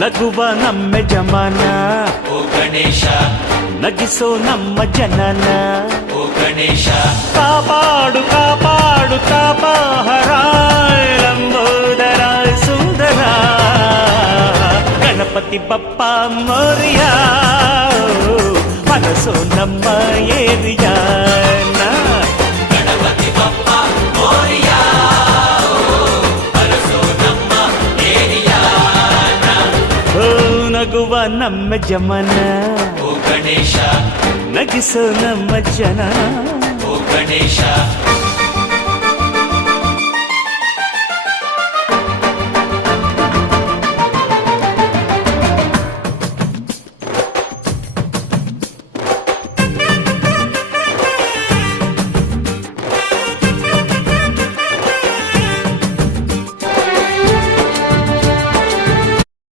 ನಗುವ ನಮ್ಮ ಜಮಾನ ಓ ಗಣೇಶ ನಗಿಸೋ ನಮ್ಮ ಜನನ ಓ ಗಣೇಶ ಕಾಪಾಡು ಕಾಪಾಡು ತಾಪಹರ ಲಂಬೋದರ ಸುಂದರ ಗಣಪತಿ ಬಪ್ಪ ಮೋರಿಯ ಮನಸ್ಸು ನಮ್ಮ ಏರಿಯಾನ ಗಣಪತಿ ಬಪ್ಪ ಮೋರಿಯ ಅರಸೋ ನಮ್ಮ ಏರಿಯಾನ ಓ ನಗುವ ನಮ್ಮ ಜಮನ ಓ ಗಣೇಶ ನಗಿಸೋ ನಮ್ಮ ಜನ ಓ ಗಣೇಶ